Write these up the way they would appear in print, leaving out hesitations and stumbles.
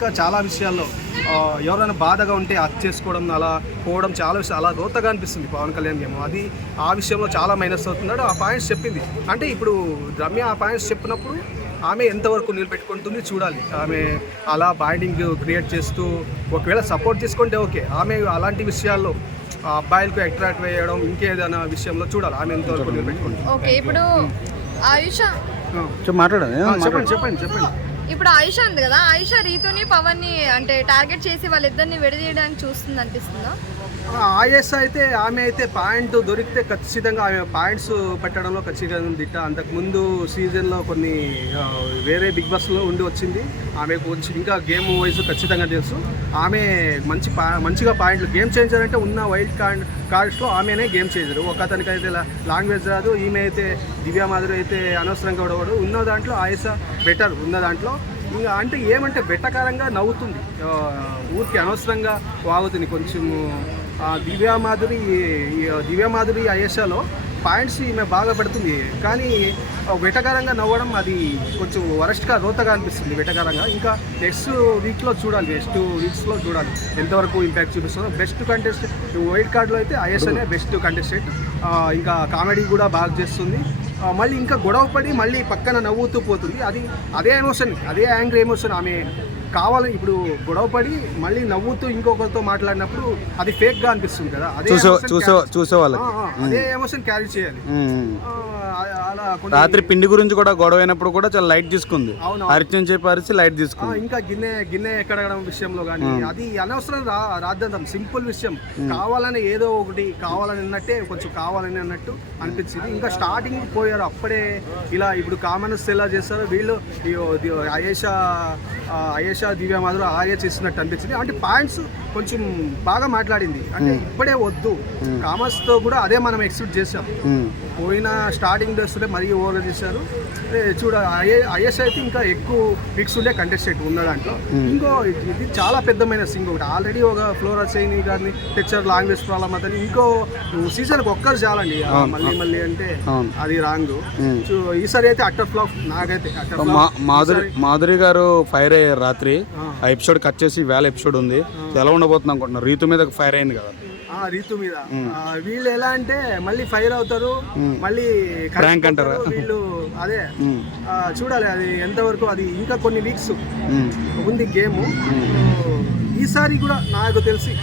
ఇంకా చాలా విషయాల్లో ఎవరైనా బాధగా ఉంటే హత్య చేసుకోవడం అలా పోవడం చాలా విషయాలు అలా రోతగా అనిపిస్తుంది పవన్ కళ్యాణ్ ఏమో. అది ఆ విషయంలో చాలా మైనస్ అవుతున్నాడు. ఆ పాయింట్స్ చెప్పింది అంటే ఇప్పుడు రమ్య ఆ పాయింట్స్ చెప్పినప్పుడు ఆమె ఎంతవరకు నిలబెట్టుకుంటుంది చూడాలి. ఆమె అలా బాండింగ్ క్రియేట్ చేస్తూ ఒకవేళ సపోర్ట్ చేసుకుంటే ఓకే. ఆమె అలాంటి విషయాల్లో అబ్బాయిలకు అట్రాక్ట్ అయ్యడం ఇంకేదైనా విషయంలో చూడాలి ఆమె ఎంతవరకు నిలబెట్టుకుంటుంది. ఓకే, ఇప్పుడు ఆయుష చెప్పండి. ఇప్పుడు ఆయుష ఉంది కదా, ఆయుష రీతుని పవన్ ని అంటే టార్గెట్ చేసి వాళ్ళిద్దరిని విడదీయడానికి చూస్తుంది అనిపిస్తుందా? ఆర్ఎస్ అయితే ఆమె అయితే పాయింట్ దొరికితే ఖచ్చితంగా ఆమె పాయింట్స్ పెట్టడంలో ఖచ్చితంగా దిట్ట. అంతకుముందు సీజన్లో కొన్ని వేరే బిగ్ బాస్లో ఉండి వచ్చింది. ఆమె కొంచెం ఇంకా గేమ్ వైజ్ ఖచ్చితంగా తెలుసు. ఆమె మంచిగా పాయింట్లు గేమ్ చేంజర్ అంటే ఉన్న వైల్డ్ కార్డ్స్లో ఆమెనే గేమ్ చేంజర్. ఒక అతనికి అయితే లాంగ్వేజ్ రాదు, ఈమె అయితే దివ్యా మాధురి అయితే అనవసరంగా కూడా ఉన్న దాంట్లో ఆయుష బెటర్ ఉన్న దాంట్లో. ఇంకా అంటే ఏమంటే వెట్టకారంగా నవ్వుతుంది, ఊరికి అనవసరంగా వాగుతుంది కొంచెము. దివ్యా మాధురి ఆయేషాలో పాయింట్స్ ఈమె బాగా పెడుతుంది, కానీ వెటకారంగా నవ్వడం అది కొంచెం వరస్ట్గా రోతగా అనిపిస్తుంది వెటకారంగా. ఇంకా నెక్స్ట్ వీక్స్లో చూడాలి ఎంతవరకు ఇంపాక్ట్ చూపిస్తుందో. బెస్ట్ కంటెస్టెంట్ వైల్డ్ కార్డ్లో అయితే ఆయేషానే బెస్ట్ కంటెస్టెంట్. ఇంకా కామెడీ కూడా బాగా చేస్తుంది. మళ్ళీ ఇంకా గొడవ పడి మళ్ళీ పక్కన నవ్వుతూ పోతుంది. అదే ఎమోషన్, అదే యాంగ్రీ ఎమోషన్. ఆమె కావాలని ఇప్పుడు గొడవ పడి మళ్ళీ నవ్వుతూ ఇంకొకరితో మాట్లాడినప్పుడు అది ఫేక్గా అనిపిస్తుంది కదా. అదే ఎమోషన్ క్యారీ చేయాలి. రాత్రి పిండి గురించి కూడా గొడవ అయినప్పుడు కూడా చాలా లైట్ తీసుకుంది. అరిచి చెప్పి అరిచి లైట్ తీసుకుంది. ఇంకా గిన్నె ఎక్కడగడం విషయంలో కానీ అది అనవసరం రాద్దాం, సింపుల్ విషయం. కావాలని ఏదో ఒకటి కావాలని అన్నట్టే కొంచెం కావాలని అన్నట్టు అనిపించింది. ఇంకా స్టార్టింగ్ పోయారు అప్పుడే ఇలా. ఇప్పుడు కామనర్స్ ఎలా చేస్తారో వీళ్ళు ఆయేషా దివ్యా మాధురి అలాగే చేస్తున్నట్టు అనిపించింది. అంటే పాయింట్స్ కొంచెం బాగా మాట్లాడింది. అంటే ఇప్పుడే వద్దు, కామర్స్తో కూడా అదే మనం ఎక్స్పెక్ట్ చేసాం. పోయిన స్టార్టింగ్ డేస్లో మరీ ఓవర్ చేశారు. ఆయేషా అయితే ఇంకా ఎక్కువ వీక్స్ ఉండే కంటెస్టెంట్ ఉన్న దాంట్లో. ఇది చాలా పెద్దమైన సింగ్ ఒకటి. ఆల్రెడీ ఒక ఫ్లోరా చైనీ గారిని తెచ్చారు లాంగ్వేజ్ ప్రాబ్లమ్ అతని. ఇంకో సీజన్కి ఒక్కరు చాలండి మళ్ళీ అంటే అది రాంగ్. ఈసారి అయితే అట్టర్ ఫ్లాప్ నాకైతే. మాధురి గారు ఫైర్ అయ్యారు రాత్రి. ఆ ఎపిసోడ్ కట్ చేసి వేళ ఎపిసోడ్ ఉంది. ఎలా ఉండబోతుంది అనుకుంటున్నారు? రీతు మీద ఫైర్ అయింది కదా. రీతు మీద వీళ్ళు ఎలా అంటే మళ్ళీ ఫైర్ అవుతారు, మళ్ళీ ప్రాంక్ అంటారు వీళ్ళు. అదే చూడాలి అది ఎంతవరకు. అది ఇంకా కొన్ని వీక్స్ ఉంది గేమ్. ఈసారి కూడా నాకు తెలిసి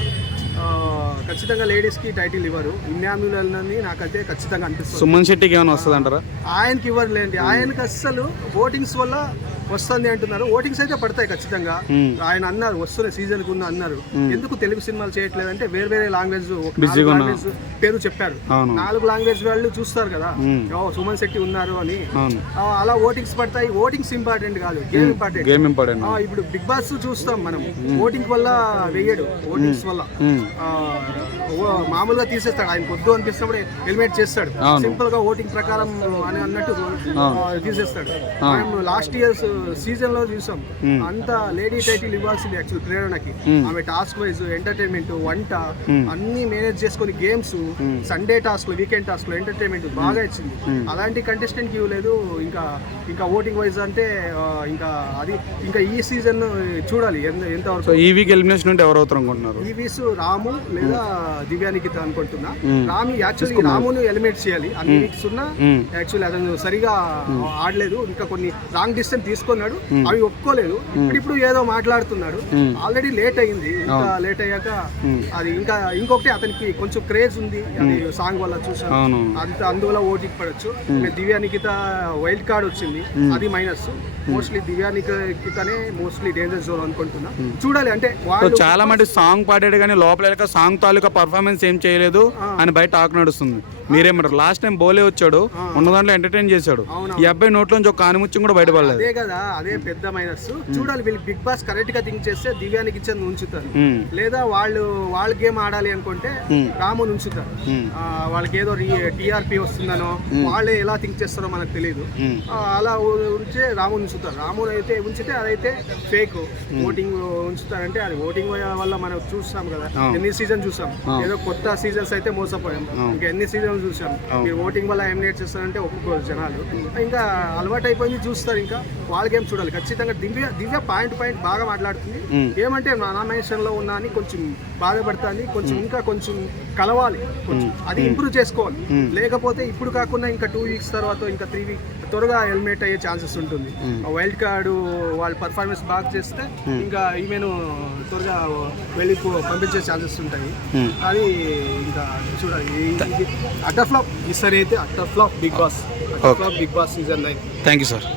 ఖచ్చితంగా లేడీస్కి టైటిల్ ఇవ్వరు. ఇన్యామ్యులని నాకైతే ఖచ్చితంగా అనిపిస్తుంది. సుమన్ శెట్టికి ఏమైనా వస్తుంది అంటారా? ఆయనకి ఇవ్వరులేండి. ఆయనకి అస్సలు ఓటింగ్స్ వల్ల వస్తుంది అంటున్నారు. ఓటింగ్స్ అయితే పడతాయి ఖచ్చితంగా. ఆయన అన్నారు వస్తున్న సీజన్ కు అన్నారు. ఎందుకు తెలుగు సినిమాలు చేయట్లేదంటే వేరే లాంగ్వేజ్ పేరు చెప్పారు. 4 లాంగ్వేజ్ వాళ్ళు చూస్తారు కదా, సుమన్ శెట్టి ఉన్నారు అని. అలా ఓటింగ్స్ పడతాయి. ఓటింగ్స్ ఇంపార్టెంట్ కాదు, గేమ్ ఇంపార్టెంట్. ఇప్పుడు బిగ్ బాస్ చూస్తాం మనం, ఓటింగ్ వల్ల వేయడు. ఓటింగ్స్ వల్ల మామూలుగా తీసేస్తాడు. ఆయన పొద్దు అనిపిస్తున్నప్పుడు ఎలిమినేట్ చేస్తాడు. సింపుల్ గా ఓటింగ్ ప్రకారం అని అన్నట్టు తీసేస్తాడు. లాస్ట్ ఇయర్స్ సీజన్ లో చూసాం అంతా లేడీ టైటిల్ ఇవ్వాల్సింది యాక్చువల్ ప్రేరణకి. ఆమె టాస్క్ వైజ్ ఎంటర్టైన్మెంట్, వంట అన్ని మేనేజ్ చేసుకుని games, Sunday task, weekend task, entertainment బాగా ఇచ్చింది. అలాంటి కంటెస్టెంట్ కి ఇవ్వలేదు. ఇంకా ఓటింగ్ వైజ్ అంటే ఇంకా ఈ సీజన్ చూడాలి ఎంతవరకు. ఈ వీక్ ఎలిమినేషన్ అంటే ఎవరు అవుతారు అనుకుంటున్నారు? ఈ వీక్ రాము లేదా దివ్యానికిత అనుకుంటున్నా. యాక్చువల్లీ రామును ఎలిమినేట్ చేయాలి. అన్ని వీక్స్ ఉన్నా యాక్చువల్లీ అతను సరిగా ఆడలేదు. ఇంకా కొన్ని రాంగ్ డిసిషన్ తీసుకున్నాడు, అవి ఒప్పుకోలేదు. ఇప్పుడు ఏదో మాట్లాడుతున్నాడు. ఆల్రెడీ లేట్ అయింది. ఇంకా లేట్ అయ్యాక అది ఇంకా ఇంకొకటి అతనికి కొంచెం క్రేజ్ ఉంది అది సాంగ్ వల్ల చూసాను. అందువల్ల ఓటింగ్ పడొచ్చు. దివ్యానికిత వైల్డ్ కార్డ్ వచ్చింది, అది మైనస్. మోస్ట్లీ దివ్యానికితనే మోస్ట్లీ డేంజర్ జోన్ అనుకుంటున్నా. చూడాలి అంటే చాలా మంది సాంగ్ పాడాడు కానీ లోపల సాంగ్ తాలూకా పర్ఫార్మెన్స్ ఏం చేయలేదు అని బయట టాక్ నడుస్తుంది. మీరేమంటారు? లాస్ట్ టైం బోలే వచ్చాడు, ఉన్న దాంట్లో ఎంటర్టైన్ చేశాడు. ఈ అబ్బాయి నోట్లోంచి ఒక కానిముత్యం కూడా బయటపడలేదు. అదే కదా, అదే పెద్ద మైనస్. చూడాలి వీళ్ళు బిగ్ బాస్ కరెక్ట్ గా థింక్ చేస్తే దివ్యానికి ఇచ్చేది ఉంచుతారు, లేదా వాళ్ళ గేమ్ ఆడాలి అనుకుంటే రాముని ఉంచుతారు. వాళ్ళకి ఏదో టీఆర్పీ వస్తుందనో వాళ్ళే ఎలా థింక్ చేస్తారో మనకు తెలియదు. అలా ఉంచే రాముని ఉంచుతారు. రాముని అయితే ఉంచితే అదైతే ఫేక్. ఓటింగ్ ఉంచుతారంటే అది ఓటింగ్ వల్ల మనం చూస్తాం కదా, ఎన్ని సీజన్ చూసాం. ఏదో కొత్త సీజన్స్ అయితే మోసపోయాం. ఇంకా ఎన్ని సీజన్ ప్రోగ్రామ్ చూసాం. మీరు ఓటింగ్ వల్ల ఎలిమినేట్ చేస్తారంటే ఒప్పుకోరు జనాలు. ఇంకా అలవాటు అయిపోయింది, చూస్తారు. ఇంకా వాళ్ళ గేమ్ చూడాలి ఖచ్చితంగా. దివ్య పాయింట్ బాగా మాట్లాడుతుంది. ఏమంటే నామినేషన్ లో ఉన్నా అని కొంచెం బాధపడుతుంది, కొంచెం ఇంకా కొంచెం కలవాలి, కొంచెం అది ఇంప్రూవ్ చేసుకోవాలి. లేకపోతే ఇప్పుడు కాకుండా ఇంకా 2 వీక్స్ తర్వాత ఇంకా 3 వీక్స్ త్వరగా ఎలిమినేట్ అయ్యే ఛాన్సెస్ ఉంటుంది. వైల్డ్ కార్డు వాళ్ళ పర్ఫార్మెన్స్ బాగా చేస్తే ఇంకా ఈమెను త్వరగా వెళ్ళి పంపించే ఛాన్సెస్ ఉంటాయి. అది ఇంకా చూడాలి. అటర్ ఫ్లాప్ ఈసారి అయితే utter flop Bigg Boss season 9. Thank you sir.